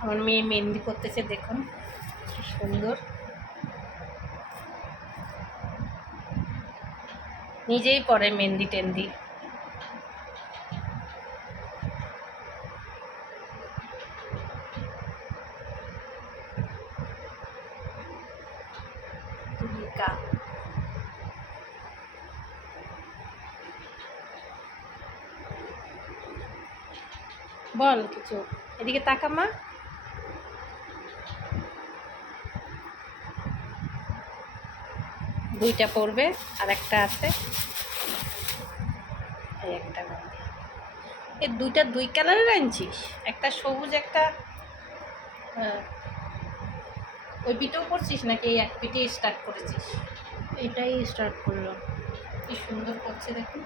আমার মেয়ে মেহেন্দি করতেছে, দেখুন কি সুন্দর। নিজেই পরে মেহেন্দি টেন্দি। তুলিকা বল কিছু, এদিকে তাকা মা। দুইটা পড়বে আর একটা আছে, এই একটা মেহেন্দি। এই দুইটা দুই কালারের আনছিস, একটা সবুজ একটা ওই পিঠেও করছিস নাকি এই এক পিঠে স্টার্ট করেছিস? এটাই স্টার্ট করলাম। কি সুন্দর করছে দেখুন।